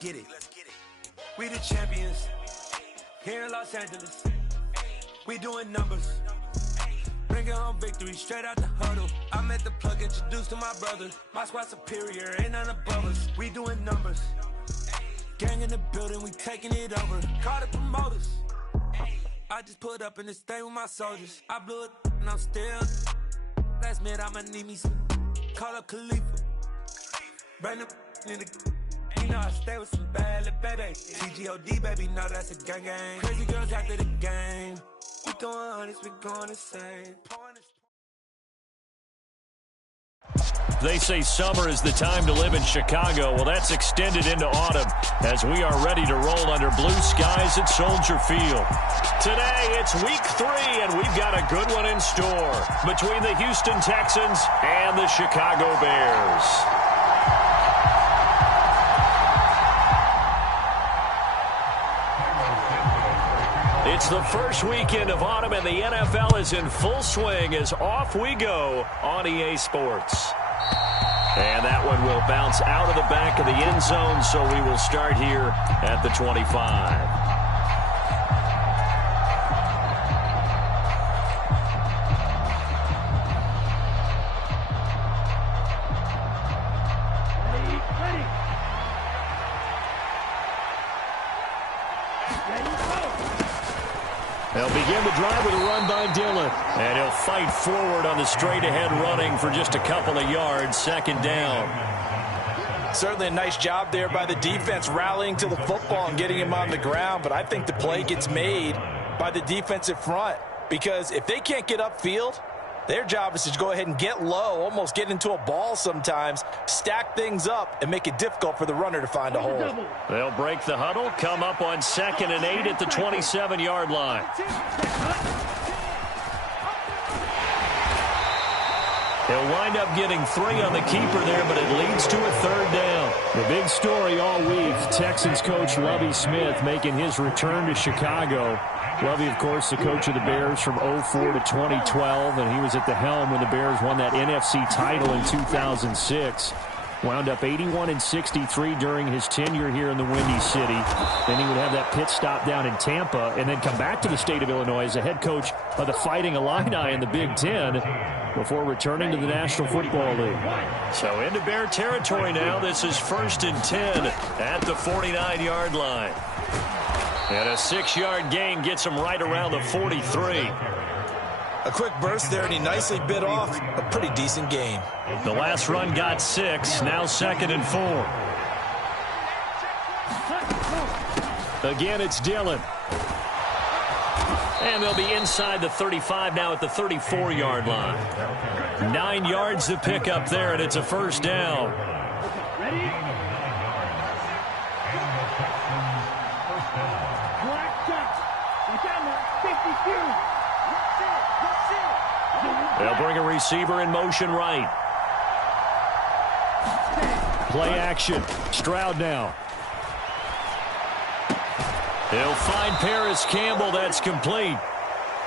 Get it. We the champions here in Los Angeles. We doing numbers. Bringing home victory straight out the huddle. I met the plug, introduced to my brother. My squad superior, ain't none above us. We doing numbers. Gang in the building, we taking it over. Call the promoters. I just put up in this thing with my soldiers. I blew it and I'm still. Last minute I'ma need me some. Call up Khalifa. Bring them in the. You know I stay with some bad little baby. TGOD baby, know that's a gang gang. Crazy girls after the game. We throwing hundreds, we going insane. They say summer is the time to live in Chicago. Well, that's extended into autumn as we are ready to roll under blue skies at Soldier Field. Today, it's week 3, and we've got a good one in store between the Houston Texans and the Chicago Bears. It's the first weekend of autumn, and the NFL is in full swing as off we go on EA Sports. And that one will bounce out of the back of the end zone, so we will start here at the 25. They'll begin the drive with a run by Dillon. And he'll fight forward on the straight-ahead running for just a couple of yards, second down. Certainly a nice job there by the defense rallying to the football and getting him on the ground. But I think the play gets made by the defensive front. Because if they can't get upfield, their job is to go ahead and get low, almost get into a ball sometimes, stack things up, and make it difficult for the runner to find a hole. They'll break the huddle, come up on 2nd and 8 at the 27-yard line. He'll wind up getting 3 on the keeper there, but it leads to a third down. The big story all week, Texans coach Lovie Smith making his return to Chicago. Lovie, of course, the coach of the Bears from 2004 to 2012, and he was at the helm when the Bears won that NFC title in 2006. Wound up 81-63 during his tenure here in the Windy City. Then he would have that pit stop down in Tampa and then come back to the state of Illinois as the head coach of the Fighting Illini in the Big Ten before returning to the National Football League. So into Bear territory now. This is 1st and 10 at the 49-yard line. And a 6-yard gain gets him right around the 43. A quick burst there, and he nicely bit off a pretty decent gain. The last run got 6, now 2nd and 4. Again, it's Dillon. And they'll be inside the 35 now at the 34-yard line. 9 yards to pick up there, and it's a first down. Ready? They'll bring a receiver in motion right. Play action. Stroud now. He'll find Paris Campbell. That's complete.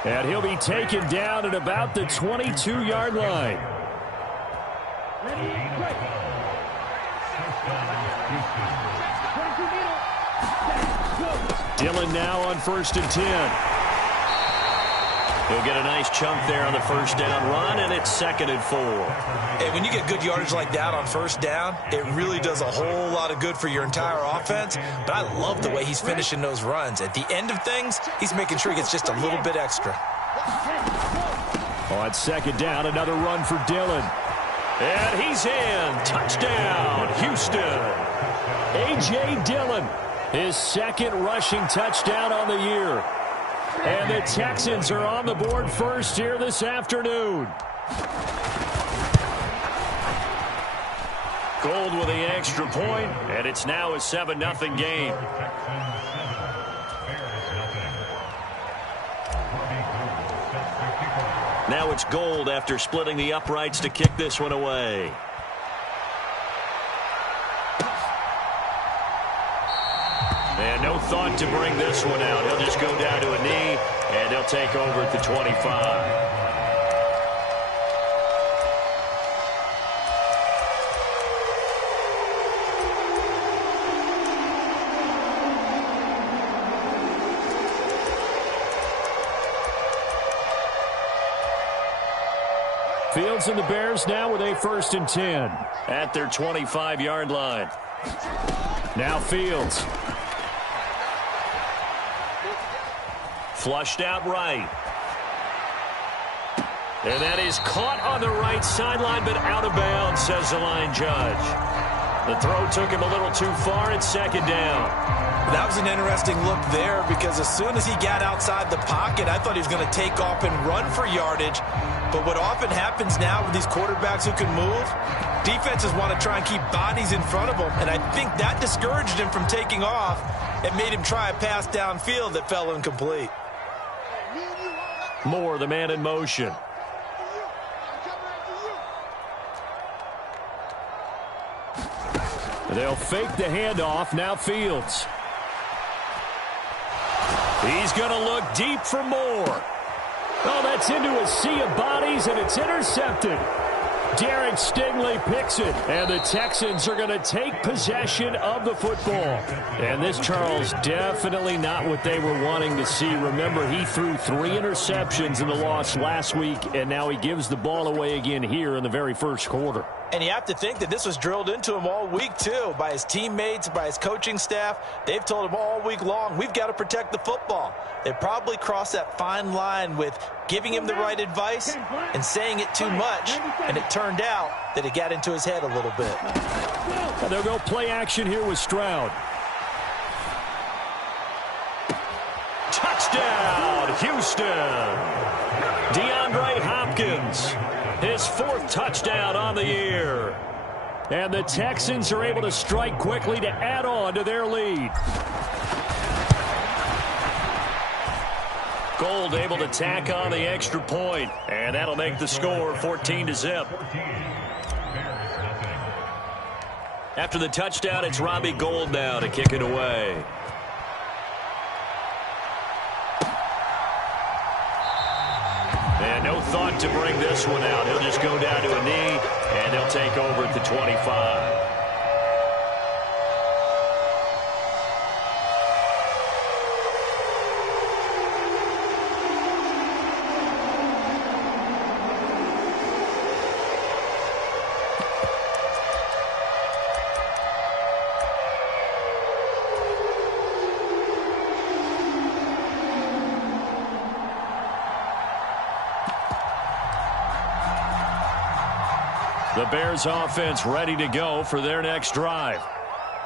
And he'll be taken down at about the 22-yard line. Dillon now on 1st and 10. He'll get a nice chunk there on the first down run, and it's 2nd and 4. And when you get good yardage like that on first down, it really does a whole lot of good for your entire offense. But I love the way he's finishing those runs. At the end of things, he's making sure he gets just a little bit extra. On 2nd down, another run for Dillon. And he's in. Touchdown, Houston. A.J. Dillon, his 2nd rushing touchdown on the year. And the Texans are on the board first here this afternoon. Gold with the extra point, and it's now a 7-0 game. Now it's Gold after splitting the uprights to kick this one away. And no thought to bring this one out. He'll just go down to a knee, and he'll take over at the 25. Fields and the Bears now with a 1st and 10 at their 25-yard line. Now Fields. Flushed out right. And that is caught on the right sideline, but out of bounds, says the line judge. The throw took him a little too far. It's 2nd down. That was an interesting look there because as soon as he got outside the pocket, I thought he was going to take off and run for yardage. But what often happens now with these quarterbacks who can move, defenses want to try and keep bodies in front of them. And I think that discouraged him from taking off and made him try a pass downfield that fell incomplete. Moore, the man in motion. They'll fake the handoff. Now Fields. He's going to look deep for Moore. Oh, that's into a sea of bodies, and it's intercepted. Derek Stingley picks it, and the Texans are going to take possession of the football. And this, Charles, definitely not what they were wanting to see. Remember, he threw 3 interceptions in the loss last week, and now he gives the ball away again here in the very first quarter. And you have to think that this was drilled into him all week, too, by his teammates, by his coaching staff. They've told him all week long, we've got to protect the football. They probably crossed that fine line with giving him the right advice and saying it too much, and it turned out that it got into his head a little bit. And they'll go play action here with Stroud. Touchdown, Houston. DeAndre Hopkins, his 4th touchdown on the year. And the Texans are able to strike quickly to add on to their lead. Gold able to tack on the extra point, and that'll make the score 14-0. After the touchdown, it's Robbie Gould now to kick it away. And no thought to bring this one out. He'll just go down to a knee, and they'll take over at the 25. The Bears offense ready to go for their next drive.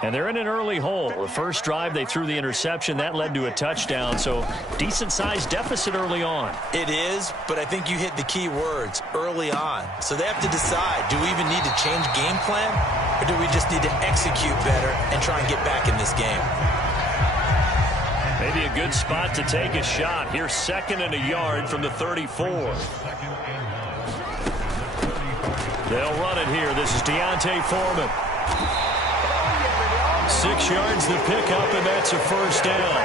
And they're in an early hole. The first drive, they threw the interception. That led to a touchdown, so decent-sized deficit early on. It is, but I think you hit the key words, early on. So they have to decide, do we even need to change game plan, or do we just need to execute better and try and get back in this game? Maybe a good spot to take a shot. Here's 2nd and a yard from the 34. They'll run it here. This is Deontay Foreman. 6 yards the pickup, and that's a 1st down.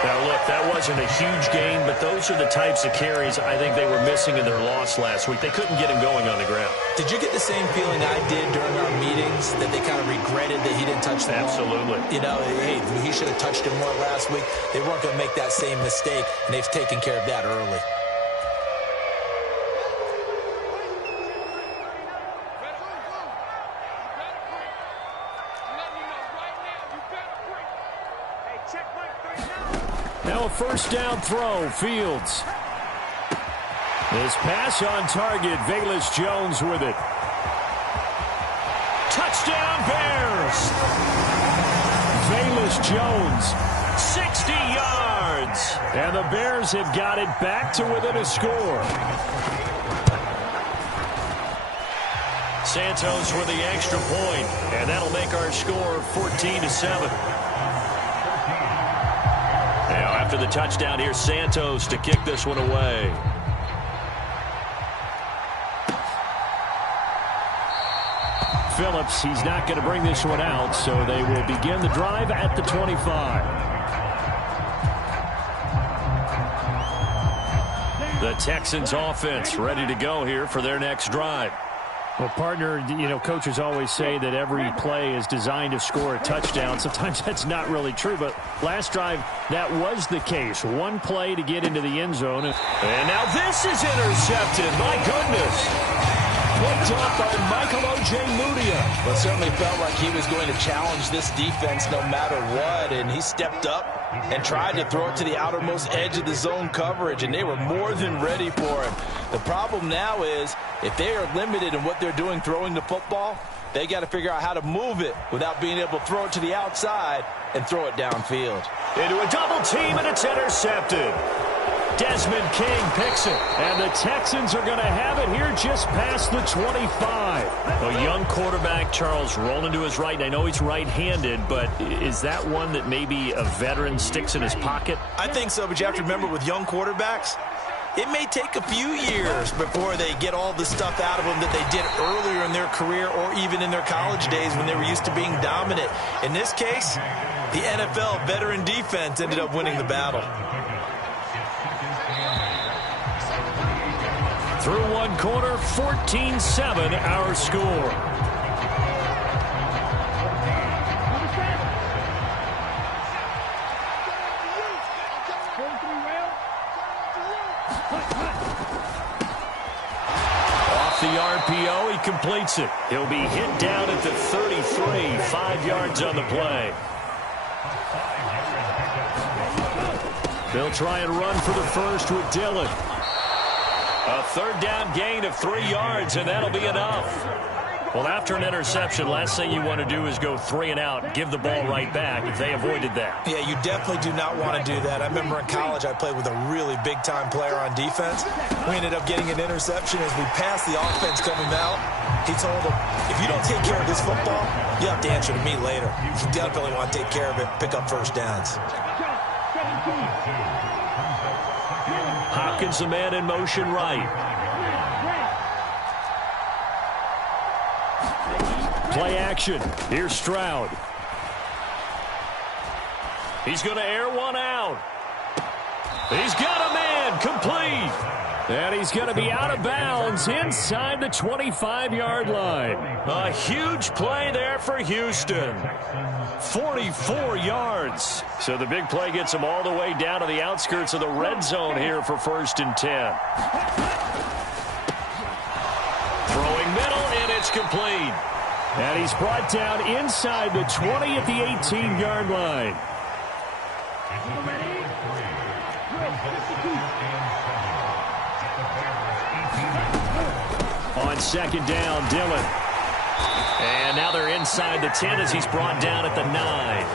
Now, look, that wasn't a huge gain, but those are the types of carries I think they were missing in their loss last week. They couldn't get him going on the ground. Did you get the same feeling I did during our meetings, that they kind of regretted that he didn't touch the ball? Absolutely. You know, hey, he should have touched him more last week. They weren't going to make that same mistake, and they've taken care of that early. Now a 1st down throw, Fields. This pass on target, Velus Jones with it. Touchdown Bears! Velus Jones, 60 yards. And the Bears have got it back to within a score. Santos with the extra point, and that'll make our score 14-7. Now, after the touchdown, here's Santos to kick this one away. Phillips, he's not going to bring this one out, so they will begin the drive at the 25. The Texans offense ready to go here for their next drive. Well, partner, you know, coaches always say that every play is designed to score a touchdown. Sometimes that's not really true, but last drive, that was the case. One play to get into the end zone. And now this is intercepted. My goodness. picked off by Michael Ojemudia. Well, it certainly felt like he was going to challenge this defense no matter what, and he stepped up and tried to throw it to the outermost edge of the zone coverage, and they were more than ready for him. The problem now is if they are limited in what they're doing throwing the football, they got to figure out how to move it without being able to throw it to the outside and throw it downfield. Into a double team, and it's intercepted. Desmond King picks it, and the Texans are going to have it here just past the 25. A young quarterback, Charles, rolling to his right, and I know he's right-handed, but is that one that maybe a veteran sticks in his pocket? I think so, but you have to remember with young quarterbacks, it may take a few years before they get all the stuff out of them that they did earlier in their career or even in their college days when they were used to being dominant. In this case, the NFL veteran defense ended up winning the battle. Through one quarter, 14-7 our score. Off the RPO, he completes it. He'll be hit down at the 33, 5 yards on the play. They'll try and run for the first with Dillon. A third down gain of 3 yards, and that'll be enough. Well, after an interception, last thing you want to do is go 3 and out, give the ball right back if they avoided that. Yeah, you definitely do not want to do that. I remember in college I played with a really big-time player on defense. We ended up getting an interception as we passed the offense coming out. He told him, if you don't take care of this football, you have to answer to me later. You definitely want to take care of it, pick up first downs. Hopkins, the man in motion right. Play action. Here's Stroud. He's going to air one out. He's got a man complete. And he's going to be out of bounds inside the 25-yard line. A huge play there for Houston. 44 yards. So the big play gets him all the way down to the outskirts of the red zone here for 1st and 10. Throwing middle, and it's complete. And he's brought down inside the 20 at the 18-yard line. On second down, Dillon. And now they're inside the 10 as he's brought down at the 9.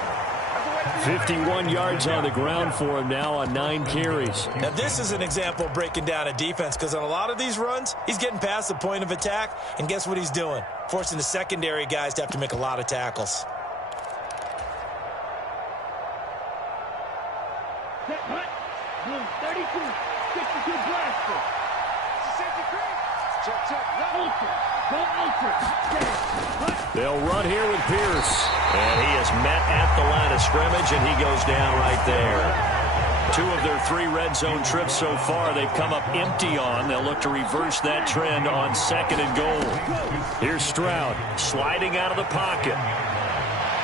51 yards on the ground for him now on 9 carries. Now this is an example of breaking down a defense because on a lot of these runs, he's getting past the point of attack, and guess what he's doing? Forcing the secondary guys to have to make a lot of tackles. They'll run here with Pierce. And he is met at the line of scrimmage, and he goes down right there. 2 of their 3 red zone trips so far they've come up empty on. They'll look to reverse that trend on 2nd and goal. Here's Stroud sliding out of the pocket.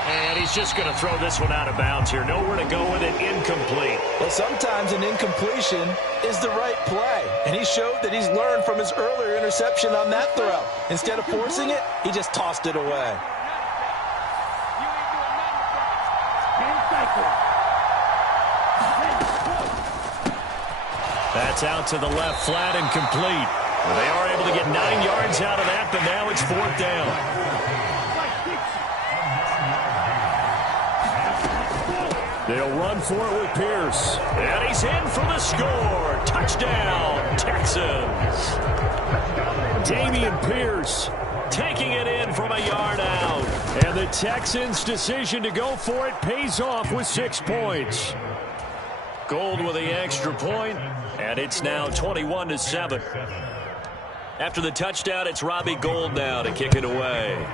And he's just going to throw this one out of bounds here. Nowhere to go with it. Incomplete. Well, sometimes an incompletion is the right play. And he showed that he's learned from his earlier interception on that throw. Instead of forcing it, he just tossed it away. That's out to the left, flat and complete. Well, they are able to get 9 yards out of that, but now it's 4th down. They'll run for it with Pierce. And he's in for the score. Touchdown, Texans. Dameon Pierce taking it in from a yard out. And the Texans' decision to go for it pays off with 6 points. Gold with the extra point, and it's now 21-7. After the touchdown, it's Robbie Gould now to kick it away.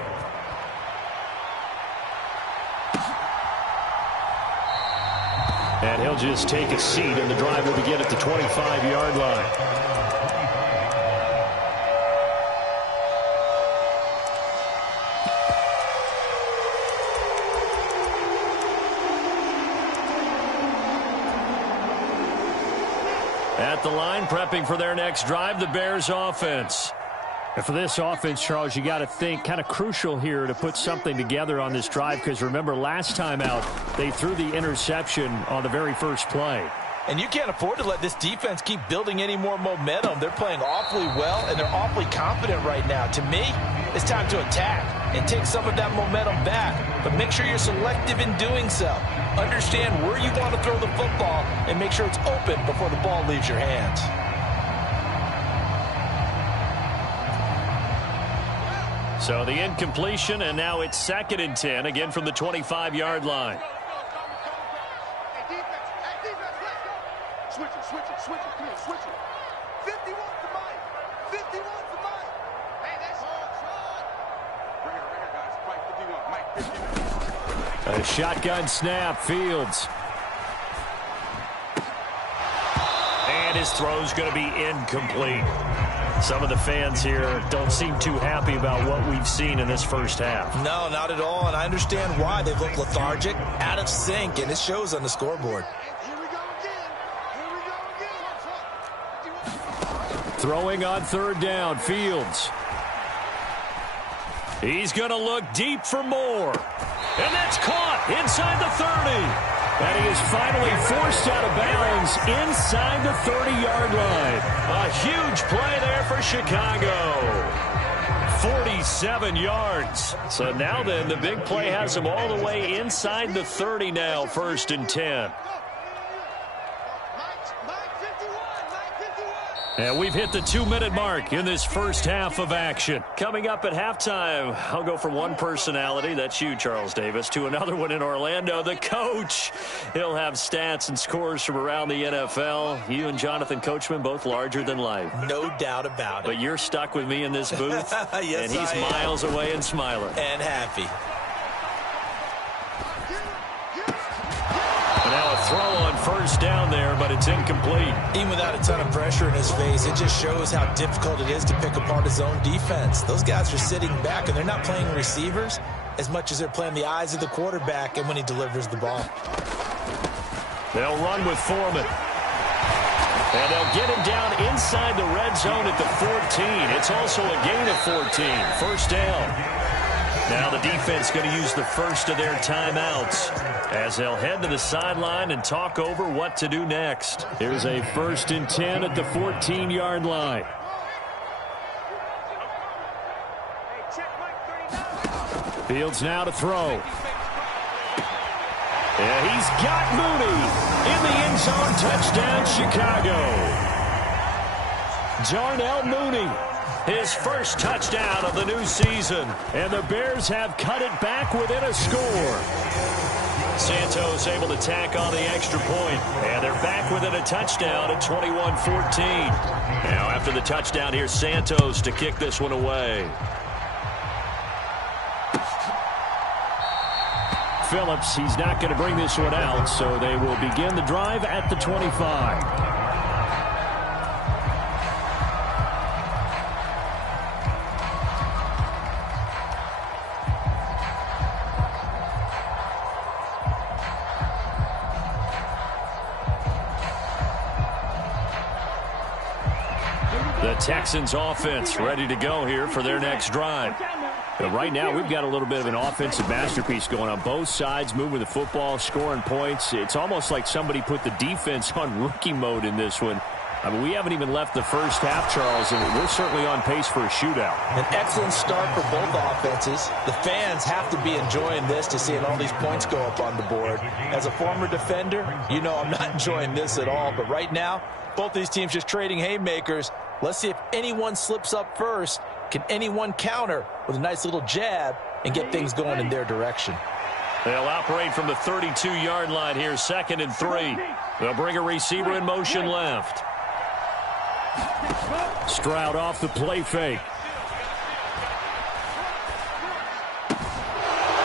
And he'll just take a seat, and the drive will begin at the 25-yard line. At the line, prepping for their next drive, the Bears offense. And for this offense, Charles, you got to think kind of crucial here to put something together on this drive, because remember last time out they threw the interception on the very first play. And you can't afford to let this defense keep building any more momentum. They're playing awfully well, and they're awfully confident right now. To me, it's time to attack and take some of that momentum back. But make sure you're selective in doing so. Understand where you want to throw the football and make sure it's open before the ball leaves your hands. So the incompletion, and now it's 2nd and 10, again from the 25-yard line. Switch it, come here, switch it. 51 to Mike. 51 to Mike. Hey, that's short. Bring it, guys. Fight 51. Mike, 51. A shotgun snap, Fields. And his throw's going to be incomplete. Some of the fans here don't seem too happy about what we've seen in this first half. No, not at all, and I understand why. They've looked lethargic, out of sync, and it shows on the scoreboard. Throwing on 3rd down, Fields. He's going to look deep for more. And that's caught inside the 30. And he is finally forced out of bounds inside the 30-yard line. A huge play there for Chicago. 47 yards. So now then, the big play has him all the way inside the 30 now, 1st and 10. And we've hit the 2-minute mark in this first half of action. Coming up at halftime, I'll go from one personality, that's you, Charles Davis, to another one in Orlando, the coach. He'll have stats and scores from around the NFL. You and Jonathan Coachman, both larger than life. No doubt about it. But you're stuck with me in this booth, yes, and he's miles away and smiling. And happy. Now a throw on 1st down there, but it's incomplete. Even without a ton of pressure in his face, it just shows how difficult it is to pick apart his own defense. Those guys are sitting back, and they're not playing receivers as much as they're playing the eyes of the quarterback and when he delivers the ball. They'll run with Foreman. And they'll get him down inside the red zone at the 14. It's also a gain of 14. 1st down. Now the defense going to use the first of their timeouts as they'll head to the sideline and talk over what to do next. Here's a 1st and 10 at the 14-yard line. Fields now to throw. And he's got Mooney in the end zone. Touchdown, Chicago. Darnell Mooney. His first touchdown of the new season. And the Bears have cut it back within a score. Santos able to tack on the extra point. And they're back within a touchdown at 21-14. Now after the touchdown, here's Santos to kick this one away. Phillips, he's not going to bring this one out, so they will begin the drive at the 25. The Texans offense ready to go here for their next drive. But right now, we've got a little bit of an offensive masterpiece going on. Both sides moving the football, scoring points. It's almost like somebody put the defense on rookie mode in this one. I mean, we haven't even left the first half, Charles, and we're certainly on pace for a shootout. An excellent start for both offenses. The fans have to be enjoying this to seeing all these points go up on the board. As a former defender, you know I'm not enjoying this at all. But right now, both these teams just trading haymakers. Let's see if anyone slips up first. Can anyone counter with a nice little jab and get things going in their direction? They'll operate from the 32-yard line here, 2nd and 3. They'll bring a receiver in motion left. Stroud off the play fake.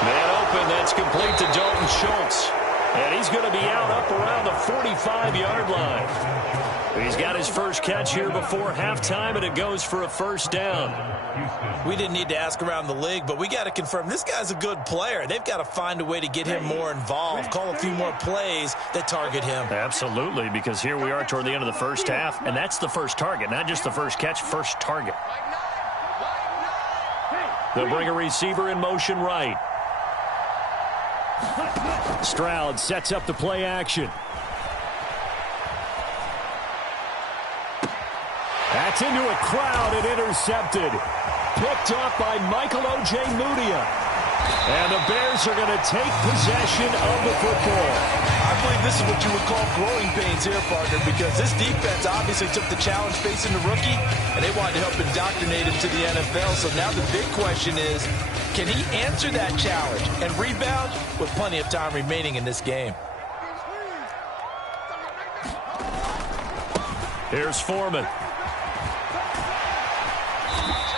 Man open, that's complete to Dalton Schultz. And he's going to be out up around the 45-yard line. He's got his first catch here before halftime, and it goes for a 1st down. We didn't need to ask around the league, but we got to confirm this guy's a good player. They've got to find a way to get him more involved, call a few more plays that target him. Absolutely, because here we are toward the end of the first half, and that's the first target, not just the first catch, first target. They'll bring a receiver in motion right. Stroud sets up the play action. That's into a crowd and intercepted. Picked off by Michael O.J. Mudia. And the Bears are going to take possession of the football. I believe this is what you would call growing pains here, partner, because this defense obviously took the challenge facing the rookie, and they wanted to help indoctrinate him to the NFL. So now the big question is, can he answer that challenge and rebound with plenty of time remaining in this game? Here's Foreman.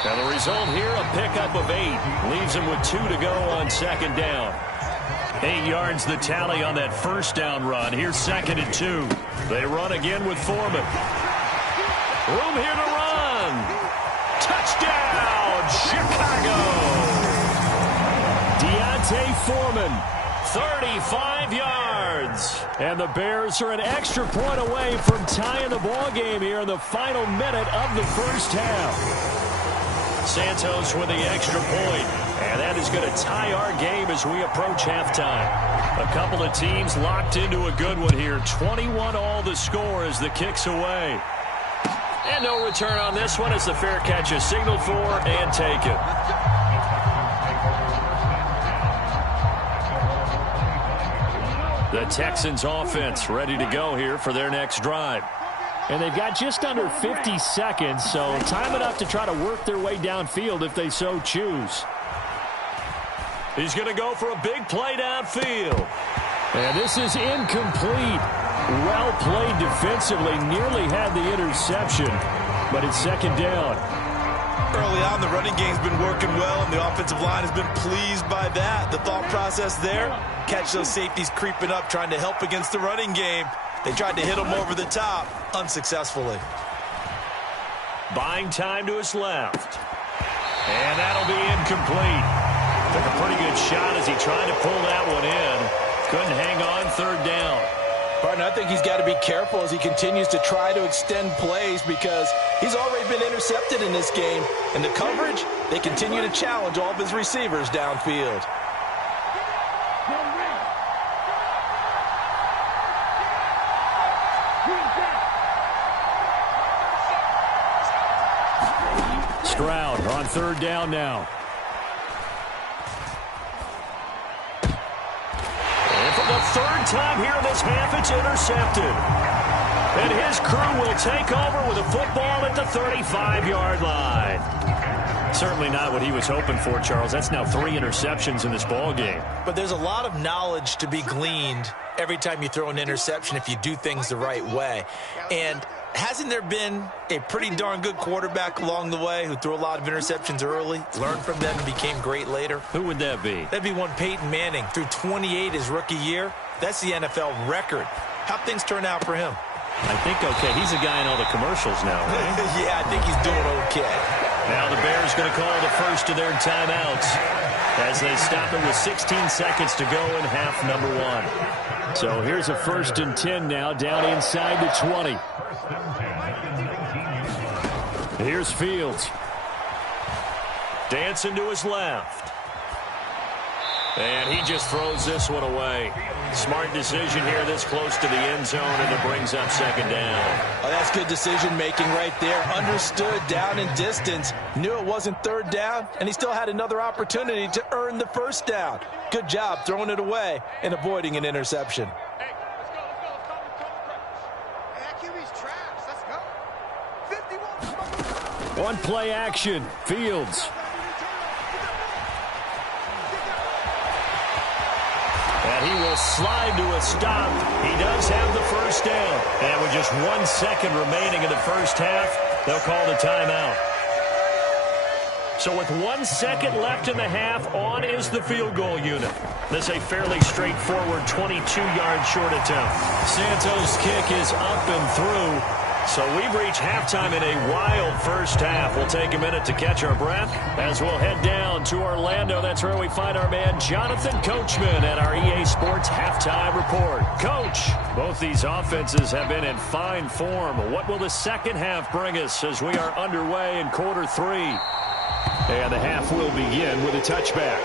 And the result here, a pickup of 8. Leaves him with 2 to go on second down. 8 yards the tally on that first down run. Here's 2nd and 2. They run again with Foreman. Room here to run. Touchdown, Chicago. Deontay Foreman, 35 yards. And the Bears are an extra point away from tying the ball game here in the final minute of the first half. Santos with the extra point, and that is going to tie our game as we approach halftime. A couple of teams locked into a good one here. 21-all the score as the kick's away. And no return on this one as the fair catch is signaled for and taken. The Texans offense ready to go here for their next drive. And they've got just under 50 seconds, so time enough to try to work their way downfield if they so choose. He's going to go for a big play downfield. And this is incomplete. Well played defensively. Nearly had the interception, but it's second down. Early on, the running game's been working well, and the offensive line has been pleased by that. The thought process there, catch those safeties creeping up, trying to help against the running game. They tried to hit him over the top, unsuccessfully. Buying time to his left. And that'll be incomplete. Took a pretty good shot as he tried to pull that one in. Couldn't hang on, third down. Partner, I think he's got to be careful as he continues to try to extend plays because he's already been intercepted in this game. And the coverage, they continue to challenge all of his receivers downfield. Stroud on third down now. And for the third time here in this half, it's intercepted. And his crew will take over with a football at the 35-yard line. Certainly not what he was hoping for, Charles. That's now 3 interceptions in this ball game. But there's a lot of knowledge to be gleaned every time you throw an interception if you do things the right way. And hasn't there been a pretty darn good quarterback along the way who threw a lot of interceptions early, learned from them, and became great later? Who would that be? That'd be one Peyton Manning. Threw 28 his rookie year. That's the NFL record. How'd things turn out for him? I think okay. He's a guy in all the commercials now, right? Yeah, I think he's doing okay. Now the Bears going to call the first of their timeouts as they stop it with 16 seconds to go in half number 1. So here's a 1st and 10 now down inside the 20. Here's Fields. Dancing to his left. And he just throws this one away. Smart decision here this close to the end zone, and it brings up second down. Oh, that's good decision-making right there. Understood down and distance. Knew it wasn't third down, and he still had another opportunity to earn the first down. Good job throwing it away and avoiding an interception. One play action. Fields. And he will slide to a stop. He does have the first down. And with just 1 second remaining in the first half, they'll call the timeout. So with 1 second left in the half, on is the field goal unit. This is a fairly straightforward 22-yard short attempt. Santos' kick is up and through. So we've reached halftime in a wild first half. We'll take a minute to catch our breath as we'll head down to Orlando. That's where we find our man Jonathan Coachman at our EA Sports Halftime Report. Coach, both these offenses have been in fine form. What will the second half bring us as we are underway in quarter 3? And the half will begin with a touchback.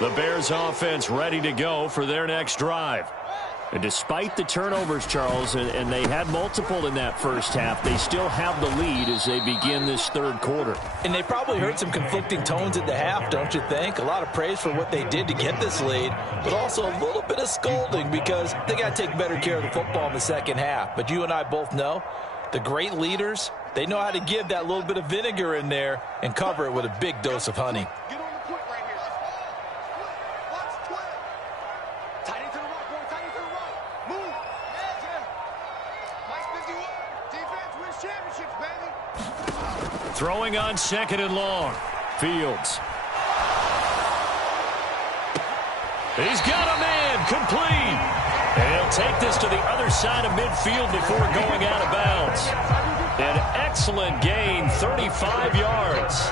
The Bears offense ready to go for their next drive. And despite the turnovers, Charles, and they had multiple in that first half, they still have the lead as they begin this third quarter. And they probably heard some conflicting tones at the half, don't you think? A lot of praise for what they did to get this lead, but also a little bit of scolding because they got to take better care of the football in the second half. But you and I both know the great leaders, they know how to give that little bit of vinegar in there and cover it with a big dose of honey. Throwing on second and long. Fields. He's got a man complete. And he'll take this to the other side of midfield before going out of bounds. An excellent gain, 35 yards.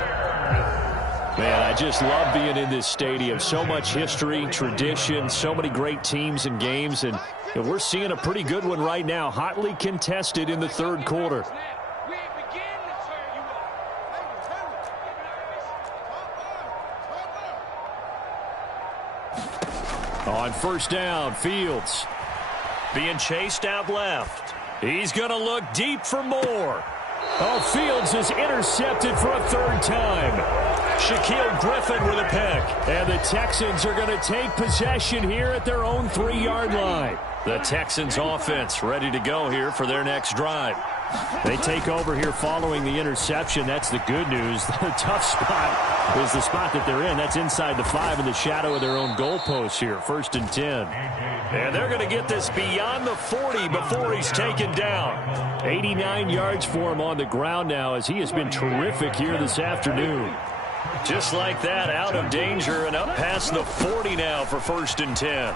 Man, I just love being in this stadium. So much history, tradition, so many great teams and games. And we're seeing a pretty good one right now, hotly contested in the third quarter. On first down, Fields being chased out left. He's going to look deep for more. Oh, Fields is intercepted for a third time. Shaquille Griffin with a pick. And the Texans are going to take possession here at their own 3-yard line. The Texans offense ready to go here for their next drive. They take over here following the interception. That's the good news. The tough spot is the spot that they're in. That's inside the 5 in the shadow of their own goalpost here. 1st and 10. And they're going to get this beyond the 40 before he's taken down. 89 yards for him on the ground now as he has been terrific here this afternoon. Just like that, out of danger and up past the 40 now for 1st and 10.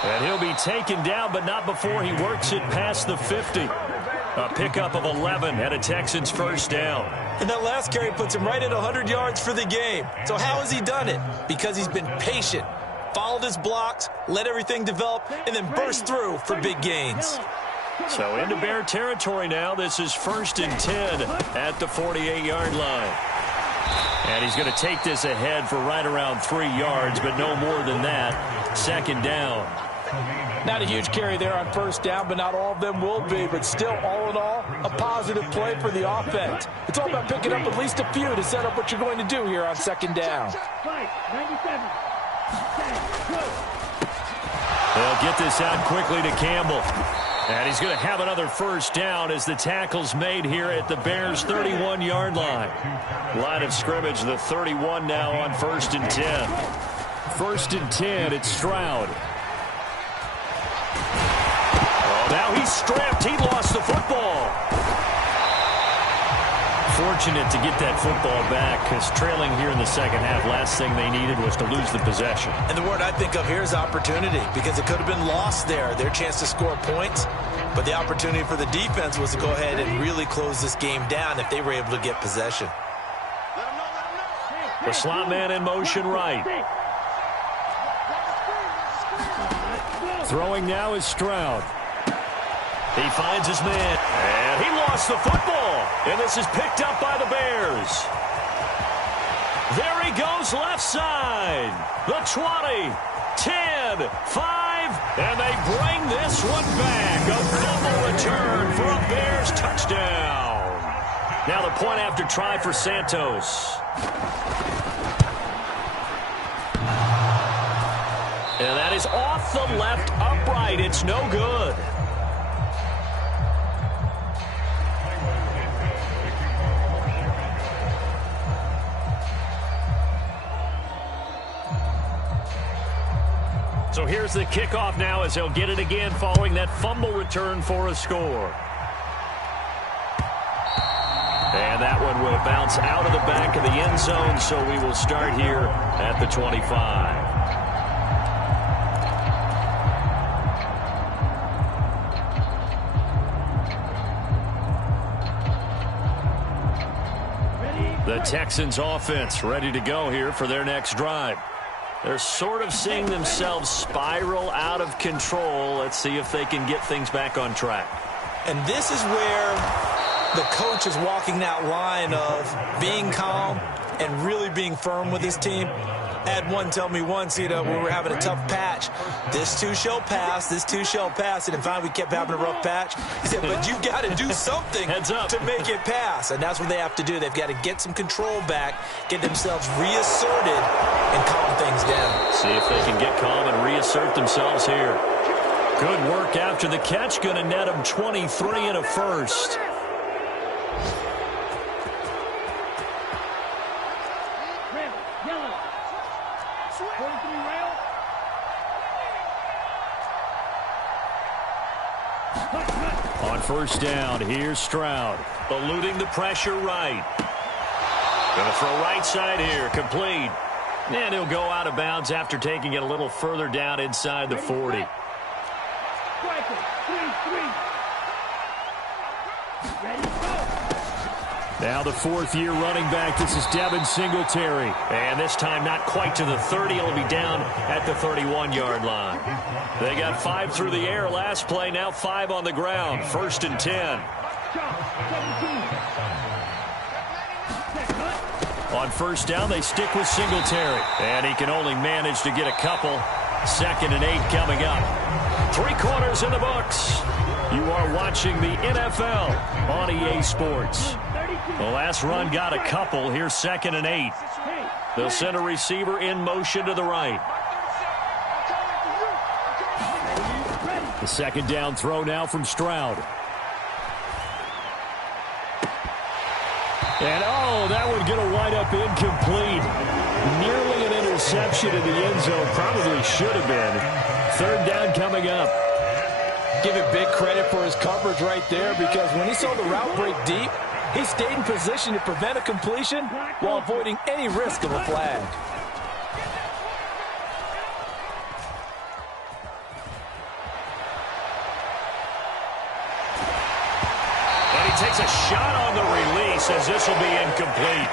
And he'll be taken down, but not before he works it past the 50. A pickup of 11 and a Texans first down. And that last carry puts him right at 100 yards for the game. So how has he done it? Because he's been patient, followed his blocks, let everything develop, and then burst through for big gains. So into Bear territory now. This is 1st and 10 at the 48-yard line. And he's going to take this ahead for right around 3 yards, but no more than that. 2nd down. Not a huge carry there on first down, but not all of them will be. But still, all in all, a positive play for the offense. It's all about picking up at least a few to set up what you're going to do here on 2nd down. They'll get this out quickly to Campbell. And he's going to have another first down as the tackle's made here at the Bears' 31-yard line. Line of scrimmage, the 31 now on 1st and 10. 1st and 10, it's Stroud. Oh, now he's strapped. He lost the football. Fortunate to get that football back because trailing here in the second half, last thing they needed was to lose the possession. And the word I think of here is opportunity because it could have been lost there, their chance to score points. But the opportunity for the defense was to go ahead and really close this game down if they were able to get possession. The slot man in motion right. Throwing now is Stroud. He finds his man, and he lost the football. And this is picked up by the Bears. There he goes left side. The 20, 10, 5, and they bring this one back. A fumble return for a Bears touchdown. Now the point after try for Santos. And that is off the left upright. It's no good. So here's the kickoff now as they'll get it again following that fumble return for a score. And that one will bounce out of the back of the end zone, so we will start here at the 25. The Texans offense ready to go here for their next drive. They're sort of seeing themselves spiral out of control. Let's see if they can get things back on track. And this is where the coach is walking that line of being calm and really being firm with his team. I had one tell me once, when we were having a tough patch, this too shall pass, this too shall pass. And finally we kept having a rough patch. He said, but you've got to do something to make it pass. And that's what they have to do. They've got to get some control back, get themselves reasserted, and calm things down. See if they can get calm and reassert themselves here. Good work after the catch. Going to net them 23 and a first. On first down, here's Stroud. Eluding the pressure right. Going to throw right side here. Complete. And he'll go out of bounds after taking it a little further down inside the 40. Now the fourth-year running back. This is Devin Singletary. And this time not quite to the 30. It'll be down at the 31-yard line. They got 5 through the air last play. Now 5 on the ground. 1st and 10. On first down, they stick with Singletary. And he can only manage to get a couple. 2nd and 8 coming up. 3 quarters in the books. You are watching the NFL on EA Sports. The last run got a couple. Here's 2nd and 8. They'll send a receiver in motion to the right. The 2nd down throw now from Stroud. And, that would get a wind up incomplete. Nearly an interception in the end zone. Probably should have been. 3rd down coming up. Give it big credit for his coverage right there, because when he saw the route break deep, he stayed in position to prevent a completion while avoiding any risk of a flag. And he takes a shot on the release as this will be incomplete.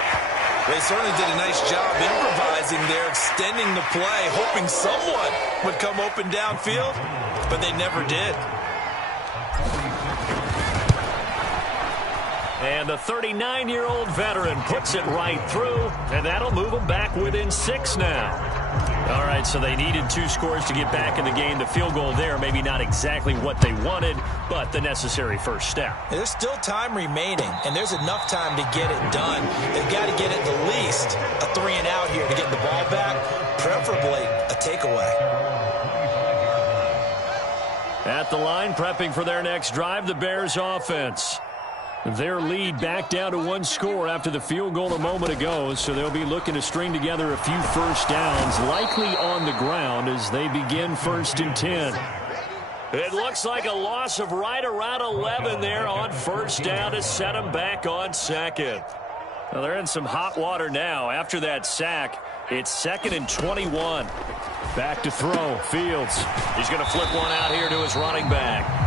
They certainly did a nice job improvising there, extending the play, hoping someone would come open downfield, but they never did. And the 39-year-old veteran puts it right through, and that'll move them back within 6 now. All right, so they needed 2 scores to get back in the game. The field goal there, maybe not exactly what they wanted, but the necessary first step. There's still time remaining, and there's enough time to get it done. They've got to get at the least a 3-and-out here to get the ball back, preferably a takeaway. At the line, prepping for their next drive, the Bears offense. Their lead back down to 1 score after the field goal a moment ago, so they'll be looking to string together a few first downs, likely on the ground as they begin 1st and 10. It looks like a loss of right around 11 there on first down to set them back on 2nd. Well, they're in some hot water now. After that sack, it's 2nd and 21. Back to throw, Fields. He's going to flip one out here to his running back.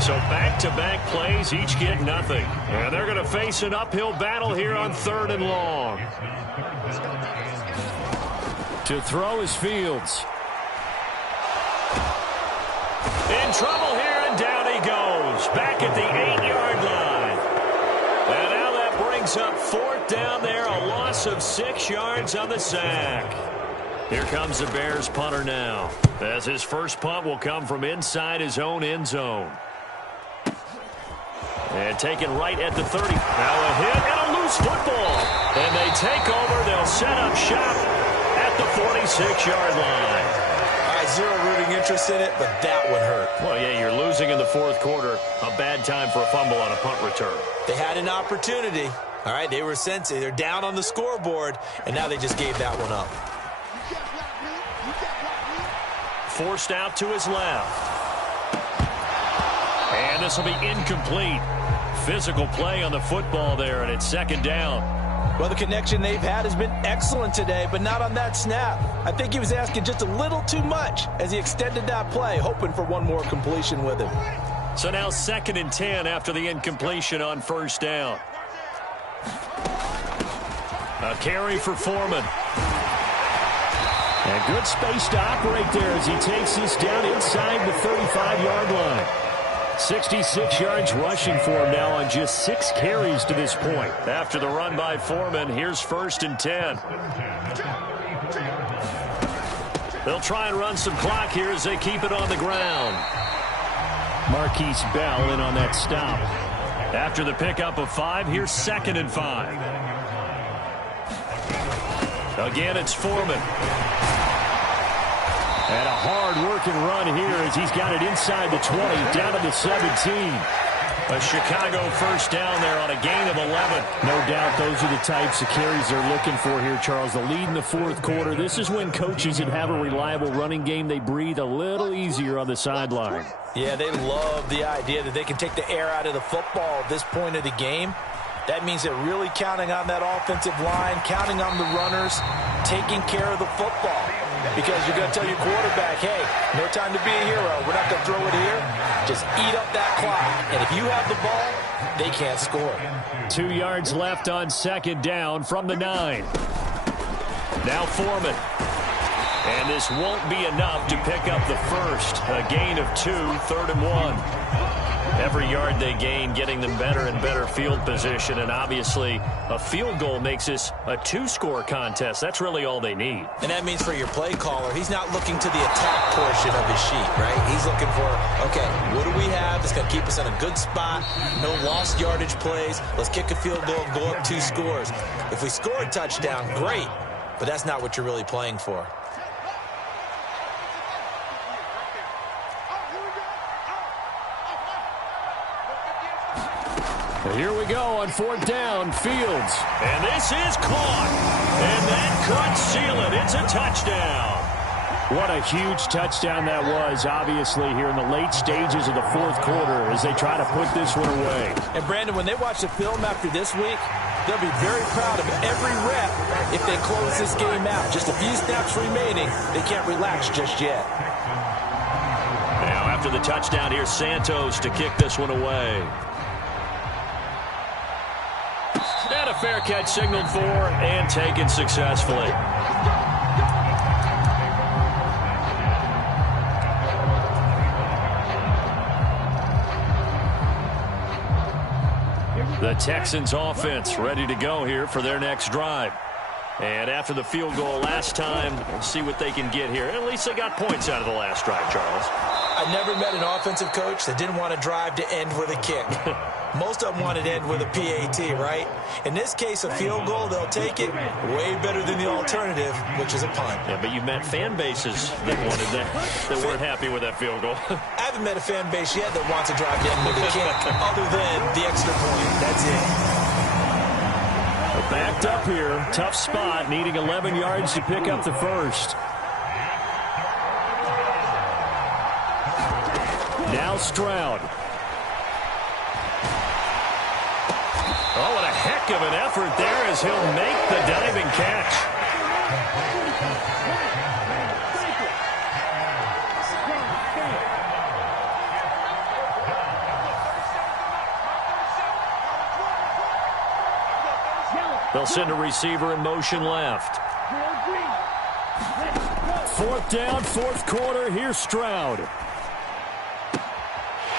So back-to-back plays, each get nothing. And they're going to face an uphill battle here on 3rd and long. To throw is Fields. In trouble here, and down he goes. Back at the 8-yard line. And now that brings up 4th down there, a loss of 6 yards on the sack. Here comes the Bears punter now, as his first punt will come from inside his own end zone. And taken right at the 30. Now a hit and a loose football. And they take over. They'll set up shop at the 46-yard line. Zero rooting interest in it, but that would hurt. Well, yeah, you're losing in the 4th quarter. A bad time for a fumble on a punt return. They had an opportunity. All right, they were sensing. They're down on the scoreboard, and now they just gave that one up. Forced out to his left. And this will be incomplete. Physical play on the football there, and it's 2nd down. Well, the connection they've had has been excellent today, but not on that snap. I think he was asking just a little too much as he extended that play, hoping for one more completion with him. So now 2nd and 10 after the incompletion on first down. A carry for Foreman. And good space to operate there as he takes this down inside the 35-yard line. 66 yards rushing for him now on just 6 carries to this point. After the run by Foreman, here's 1st and 10. They'll try and run some clock here as they keep it on the ground. Marquise Bell in on that stop. After the pickup of 5, here's 2nd and 5. Again, it's Foreman. And a hard-working run here as he's got it inside the 20, down to the 17. A Chicago 1st down there on a gain of 11. No doubt those are the types of carries they're looking for here, Charles. The lead in the 4th quarter. This is when coaches that have a reliable running game, they breathe a little easier on the sideline. Yeah, they love the idea that they can take the air out of the football at this point of the game. That means they're really counting on that offensive line, counting on the runners, taking care of the football. Because you're going to tell your quarterback, hey, no time to be a hero. We're not going to throw it here. Just eat up that clock. And if you have the ball, they can't score. 2 yards left on 2nd down from the 9. Now Foreman. And this won't be enough to pick up the 1st. A gain of 2, 3rd and 1. Every yard they gain getting them better and better field position, and obviously a field goal makes this a 2-score contest. That's really all they need. And that means for your play caller, he's not looking to the attack portion of his sheet, right? He's looking for, okay, what do we have that's going to keep us in a good spot? No lost yardage plays. Let's kick a field goal, go up 2 scores. If we score a touchdown, great, but that's not what you're really playing for. Here we go on 4th down, Fields. And this is caught. And that could seal it. It's a touchdown. What a huge touchdown that was, obviously, here in the late stages of the 4th quarter as they try to put this one away. And, Brandon, when they watch the film after this week, they'll be very proud of every rep if they close this game out. Just a few snaps remaining. They can't relax just yet. Now, after the touchdown, here's Santos to kick this one away. And a fair catch signaled for and taken successfully. The Texans offense ready to go here for their next drive. And after the field goal last time, we'll see what they can get here. At least they got points out of the last drive, Charles. I never met an offensive coach that didn't want to drive to end with a kick. Most of them wanted to end with a PAT, right? In this case, a field goal, they'll take it. Way better than the alternative, which is a punt. Yeah, but you've met fan bases that wanted that, that weren't happy with that field goal. I haven't met a fan base yet that wants to drive to end with a kick other than the extra point. That's it. Backed up here. Tough spot, needing 11 yards to pick up the 1st. Now Stroud. Oh, what a heck of an effort there as he'll make the diving catch. They'll send a receiver in motion left. 4th down, 4th quarter. Here's Stroud.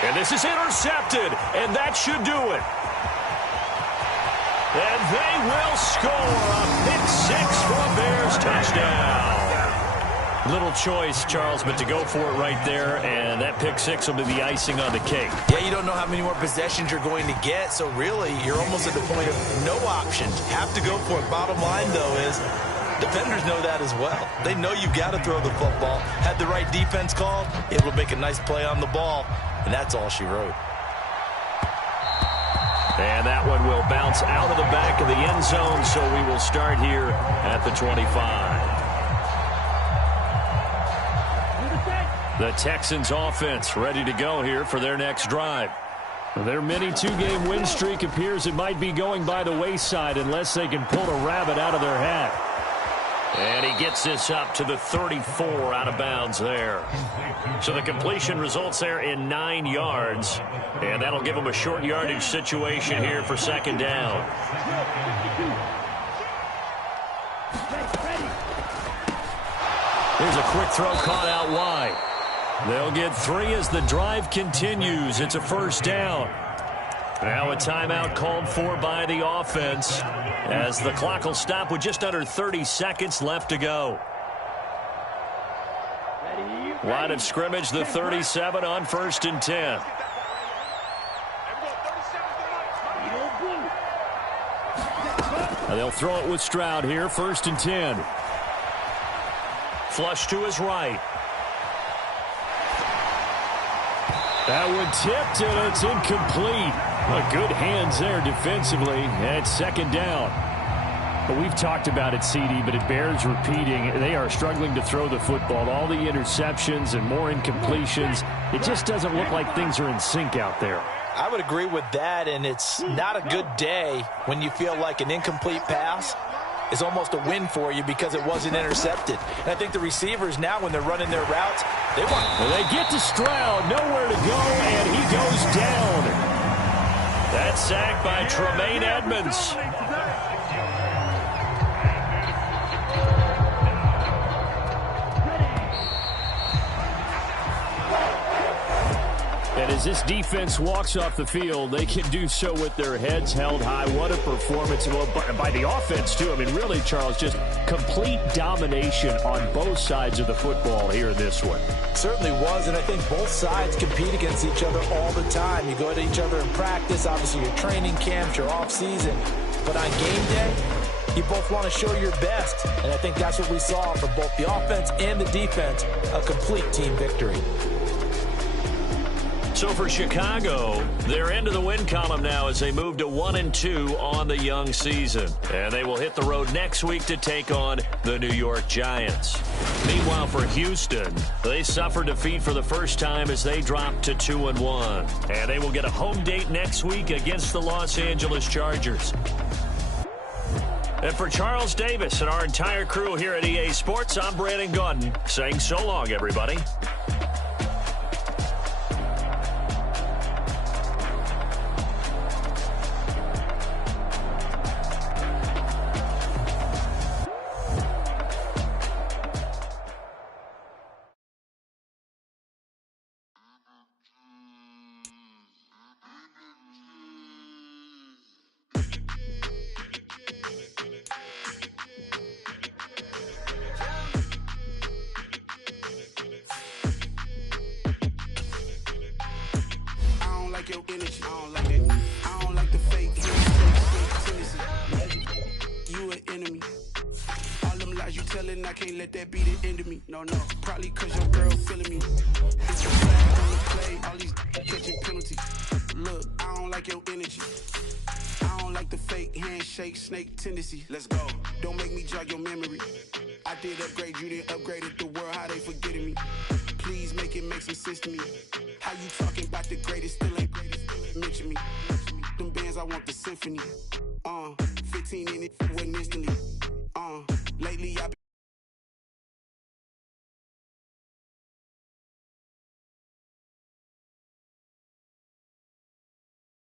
And this is intercepted, and that should do it. And they will score a pick 6 for a Bears touchdown. Little choice, Charles, but to go for it right there, and that pick 6 will be the icing on the cake. Yeah, you don't know how many more possessions you're going to get, so really you're almost at the point of no options. Have to go for it. Bottom line, though, is defenders know that as well. They know you've got to throw the football. Had the right defense called, able to make a nice play on the ball, and that's all she wrote. And that one will bounce out of the back of the end zone, so we will start here at the 25. The Texans offense ready to go here for their next drive. Their mini 2-game win streak appears it might be going by the wayside unless they can pull a rabbit out of their hat. And he gets this up to the 34 out of bounds there. So the completion results there in 9 yards. And that'll give them a short yardage situation here for 2nd down. Here's a quick throw caught out wide. They'll get 3 as the drive continues. It's a first down. Now a timeout called for by the offense as the clock will stop with just under 30 seconds left to go. Line of scrimmage, the 37 on 1st and 10. And they'll throw it with Stroud here, 1st and 10. Flush to his right. That one tipped, and it's incomplete. Well, good hands there defensively at 2nd down. But we've talked about it, CD, but it bears repeating. They are struggling to throw the football. All the interceptions and more incompletions. It just doesn't look like things are in sync out there. I would agree with that, and it's not a good day when you feel like an incomplete pass is almost a win for you because it wasn't intercepted. And I think the receivers now, when they're running their routes, they want... Well, they get to Stroud, nowhere to go, and he goes down. That's sacked by Tremaine Edmonds. And as this defense walks off the field, they can do so with their heads held high. What a performance by the offense, too. I mean, really, Charles, just complete domination on both sides of the football here in this one. Certainly was, and I think both sides compete against each other all the time. You go to each other in practice, obviously your training camps, your off-season. But on game day, you both want to show your best. And I think that's what we saw from both the offense and the defense, a complete team victory. So for Chicago, they're into the win column now as they move to 1-2 on the young season. And they will hit the road next week to take on the New York Giants. Meanwhile, for Houston, they suffered defeat for the first time as they dropped to 2-1. And they will get a home date next week against the Los Angeles Chargers. And for Charles Davis and our entire crew here at EA Sports, I'm Brandon Gaudin saying so long, everybody. Your energy, I don't like it. I don't like the fake you an enemy. All them lies you telling, I can't let that be the end of me. No, probably cause your girl feeling me. It's a flag on the play, all these catching penalties. Look, I don't like your energy. I don't like the fake handshake snake tendency. Let's go. Don't make me jog your memory. I did upgrade, you didn't upgrade it. The world, how they forgetting me. Please make it make some sense to me. How you talking about the greatest, still ain't greatest, mention me. Them bands, I want the symphony. 15 in it, went instantly. Lately, I